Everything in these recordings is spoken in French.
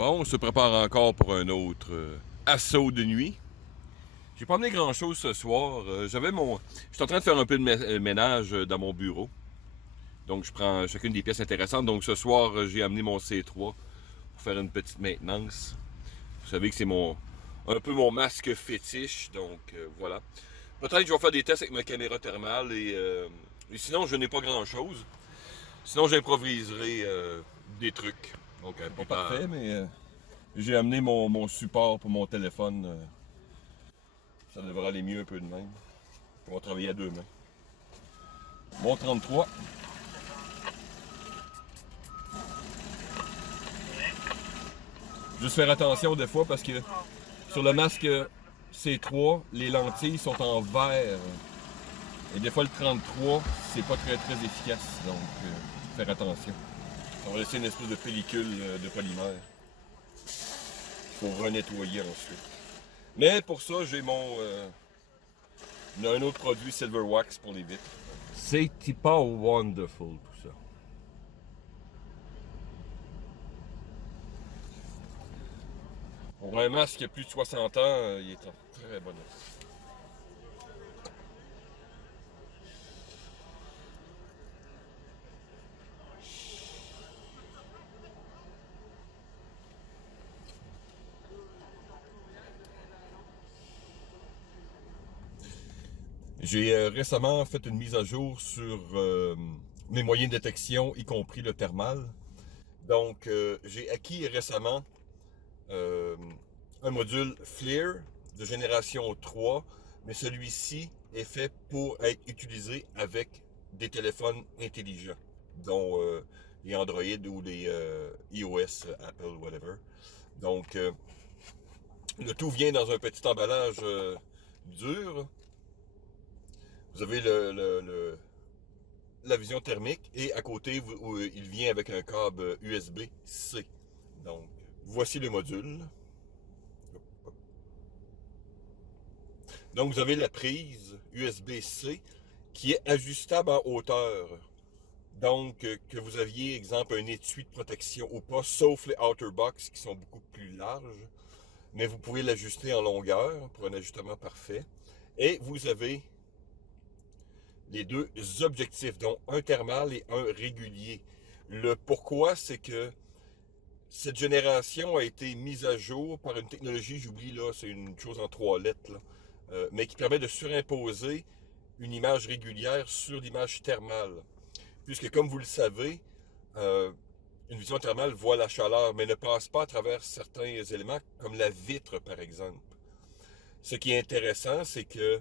Bon, on se prépare encore pour un autre assaut de nuit. J'ai pas amené grand chose ce soir. Je suis en train de faire un peu de ménage dans mon bureau. Donc je prends chacune des pièces intéressantes. Donc ce soir, j'ai amené mon C3 pour faire une petite maintenance. Vous savez que c'est un peu mon masque fétiche. Donc voilà. Peut-être que je vais faire des tests avec ma caméra thermale et sinon je n'ai pas grand chose. Sinon j'improviserai des trucs. Donc pas parfait, mais j'ai amené mon support pour mon téléphone. Ça devrait aller mieux un peu de même. On va travailler à deux mains. Mon 33. Juste faire attention des fois parce que sur le masque C3, les lentilles sont en verre. Et des fois le 33, c'est pas très efficace. Donc faire attention. On va laisser une espèce de pellicule de polymère. Il faut renettoyer ensuite. Mais pour ça, j'ai un autre produit Silver Wax pour les vitres. C'est pas wonderful tout ça. Pour un masque qui a plus de 60 ans, il est en très bon état. J'ai récemment fait une mise à jour sur mes moyens de détection, y compris le thermal. Donc, j'ai acquis récemment euh, un module FLIR de génération 3, mais celui-ci est fait pour être utilisé avec des téléphones intelligents, dont les Android ou les iOS, Apple, whatever. Donc, le tout vient dans un petit emballage dur. Vous avez la vision thermique et à côté, il vient avec un câble USB-C. Donc, voici le module. Donc, vous avez la prise USB-C qui est ajustable en hauteur. Donc, que vous aviez, exemple, un étui de protection ou pas, sauf les outer box qui sont beaucoup plus larges. Mais vous pouvez l'ajuster en longueur pour un ajustement parfait. Et vous avez les deux objectifs, dont un thermal et un régulier. Le pourquoi, c'est que cette génération a été mise à jour par une technologie, j'oublie là, c'est une chose en 3 lettres, là, mais qui permet de surimposer une image régulière sur l'image thermale. Puisque, comme vous le savez, une vision thermale voit la chaleur, mais ne passe pas à travers certains éléments, comme la vitre, par exemple. Ce qui est intéressant, c'est que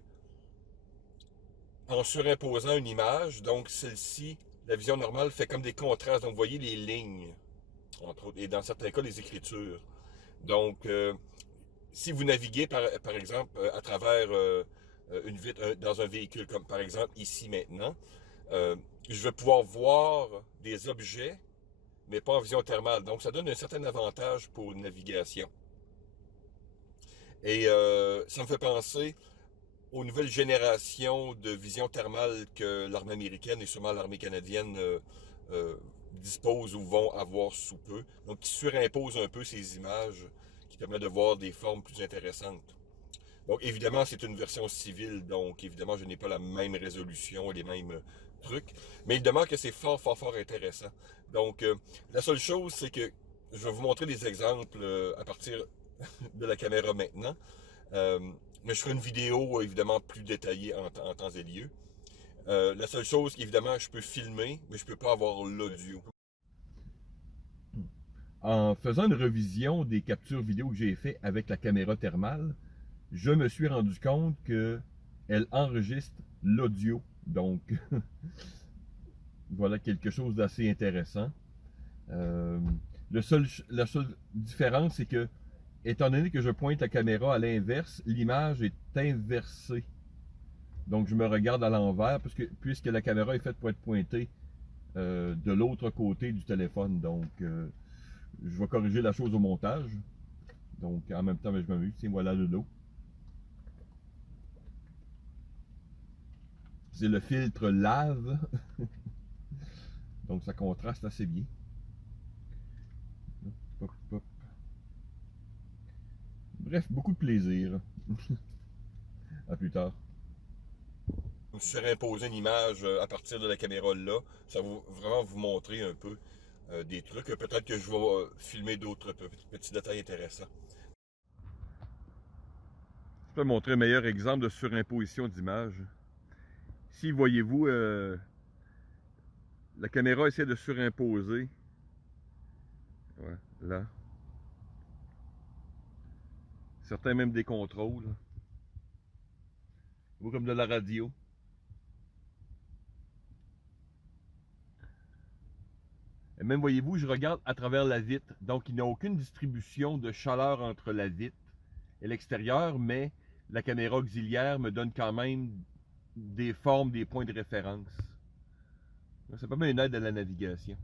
en surimposant une image, donc celle-ci, la vision normale fait comme des contrastes. Donc, vous voyez les lignes, entre autres, et dans certains cas, les écritures. Donc, si vous naviguez, par exemple, à travers une vitre dans un véhicule, comme par exemple ici maintenant, je vais pouvoir voir des objets, mais pas en vision thermale. Donc, ça donne un certain avantage pour une navigation. Et ça me fait penser aux nouvelles générations de vision thermale que l'armée américaine et sûrement l'armée canadienne disposent ou vont avoir sous peu. Donc, qui surimposent un peu ces images, qui permettent de voir des formes plus intéressantes. Donc, évidemment, c'est une version civile, donc évidemment, je n'ai pas la même résolution et les mêmes trucs, mais il demeure que c'est fort intéressant. Donc, la seule chose, c'est que je vais vous montrer des exemples à partir de la caméra maintenant. Euh, mais je ferai une vidéo évidemment plus détaillée en temps et lieu. La seule chose, évidemment, je peux filmer, mais je peux pas avoir l'audio. En faisant une revision des captures vidéo que j'ai fait avec la caméra thermale, je me suis rendu compte que elle enregistre l'audio. Donc, voilà quelque chose d'assez intéressant. Euh, la seule différence, c'est que, étant donné que je pointe la caméra à l'inverse, l'image est inversée. Donc, je me regarde à l'envers, puisque la caméra est faite pour être pointée de l'autre côté du téléphone. Donc, je vais corriger la chose au montage. Donc, en même temps, je m'amuse. Tiens, voilà le lot. C'est le filtre lave. Donc, ça contraste assez bien. Hop, hop. Bref, beaucoup de plaisir. À plus tard. Surimposer une image à partir de la caméra là, ça va vraiment vous montrer un peu des trucs. Peut-être que je vais filmer d'autres petits détails intéressants. Je peux montrer un meilleur exemple de surimposition d'image. Ici, voyez-vous, la caméra essaie de surimposer. Ouais, là. Certains même des contrôles. Ou comme de la radio. Et même, voyez-vous, je regarde à travers la vitre. Donc, il n'y a aucune distribution de chaleur entre la vitre et l'extérieur, mais la caméra auxiliaire me donne quand même des formes, des points de référence. C'est pas mal une aide à la navigation.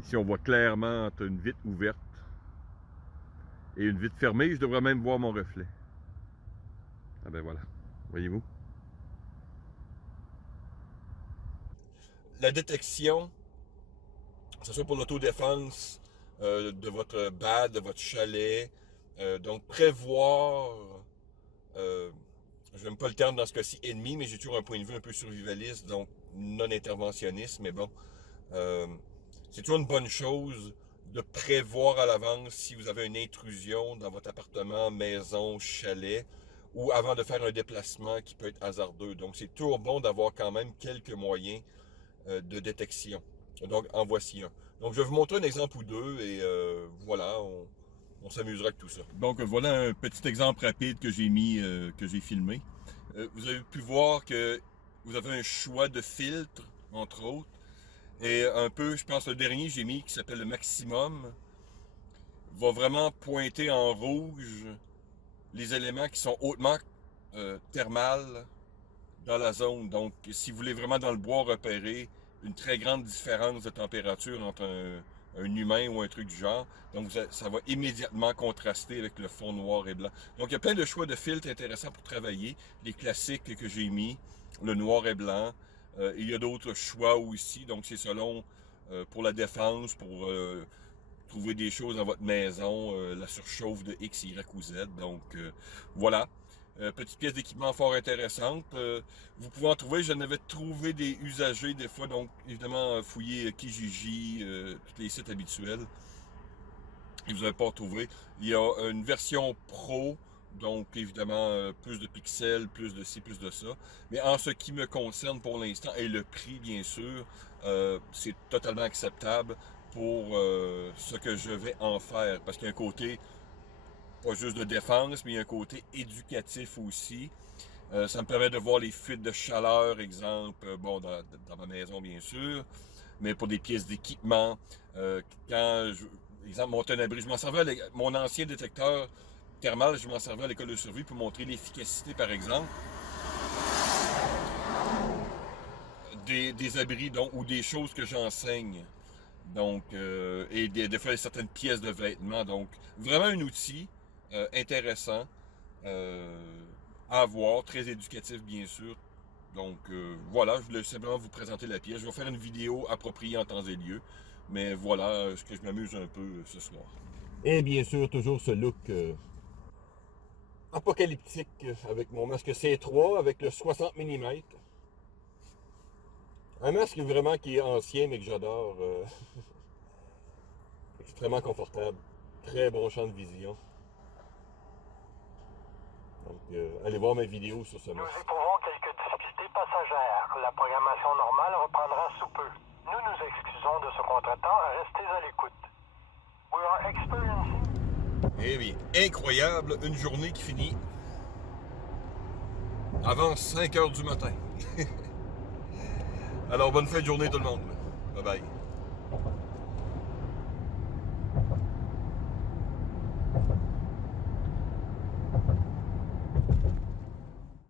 Ici, on voit clairement entre une vitre ouverte et une vitre fermée. Je devrais même voir mon reflet. Ah ben voilà, voyez-vous. La détection, que ce soit pour l'autodéfense de votre bad, de votre chalet, donc prévoir, je n'aime pas le terme dans ce cas-ci ennemi, mais j'ai toujours un point de vue un peu survivaliste, donc non interventionniste, mais bon, c'est toujours une bonne chose de prévoir à l'avance si vous avez une intrusion dans votre appartement, maison, chalet, ou avant de faire un déplacement qui peut être hasardeux. Donc c'est toujours bon d'avoir quand même quelques moyens de détection. Donc en voici un. Donc je vais vous montrer un exemple ou deux et voilà, on s'amusera avec tout ça. Donc voilà un petit exemple rapide que j'ai mis, que j'ai filmé. Vous avez pu voir que vous avez un choix de filtres, entre autres. Et un peu, je pense, le dernier j'ai mis qui s'appelle le maximum va vraiment pointer en rouge les éléments qui sont hautement thermales dans la zone. Donc, si vous voulez vraiment dans le bois repérer une très grande différence de température entre un humain ou un truc du genre, donc ça va immédiatement contraster avec le fond noir et blanc. Donc, il y a plein de choix de filtres intéressants pour travailler. Les classiques que j'ai mis, le noir et blanc. Il y a d'autres choix aussi, donc c'est selon pour la défense, pour trouver des choses dans votre maison, la surchauffe de X, Y ou Z. Donc voilà. Petite pièce d'équipement fort intéressante. Vous pouvez en trouver, j'en avais trouvé des usagers des fois, donc évidemment fouiller Kijiji, tous les sites habituels. Et vous n'avez pas retrouvé. Il y a une version pro, donc évidemment plus de pixels, plus de ci, plus de ça. Mais en ce qui me concerne pour l'instant, et le prix bien sûr, c'est totalement acceptable pour ce que je vais en faire. Parce qu'il y a un côté, pas juste de défense, mais il y a un côté éducatif aussi. Ça me permet de voir les fuites de chaleur, exemple, bon, dans ma maison bien sûr, mais pour des pièces d'équipement. Exemple, mon tonneau-abri, je m'en servais mon ancien détecteur thermal, je m'en servais à l'école de survie pour montrer l'efficacité, par exemple, des abris donc, ou des choses que j'enseigne. Donc, et des fois, certaines pièces de vêtements. Donc, vraiment un outil intéressant à avoir, très éducatif, bien sûr. Donc, voilà, je voulais simplement vous présenter la pièce. Je vais faire une vidéo appropriée en temps et lieu. Mais voilà ce que je m'amuse un peu ce soir. Et bien sûr, toujours ce look apocalyptique avec mon masque C3 avec le 60 mm. Un masque vraiment qui est ancien mais que j'adore. Extrêmement confortable. Très bon champ de vision. Donc, allez voir mes vidéos sur ce masque. Nous éprouvons quelques difficultés passagères. La programmation normale reprendra sous peu. Nous nous excusons de ce contretemps. Restez à l'écoute. We are experiencing... Eh bien, incroyable, une journée qui finit avant 5 heures du matin. Alors, bonne fin de journée tout le monde. Bye bye.